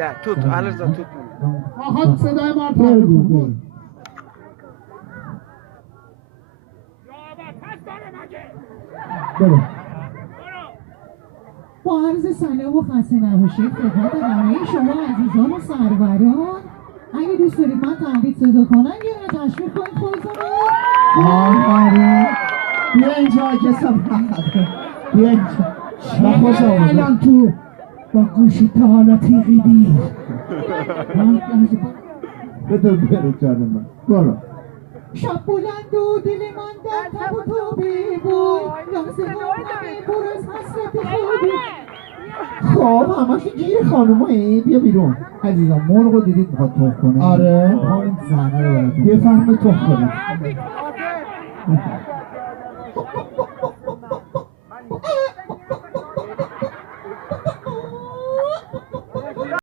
گه توت علیرضا توت آها صدای ما رو با عرض سلام و خسته نباشید خدمت همه شما عزیزان و سروران. اگه دوست دارید من تمدید صدا کنم یه را تشویق کنید خودتون رو. آفرین. بیا اینجا کسم بیا اینجا خوش الان تو با گوشی تا حالا تیغیدی بده برو جان من برو. شب بلند و دل من در تب و تابه بای لحظه مانمه پر از حسرت خوبی. خب همش گیر خانومایی بیا بیرون عزیزم مرغ رو دیدید میخواد تخ کنه. آره این زنه رو براتون بفهمه تخ کنه.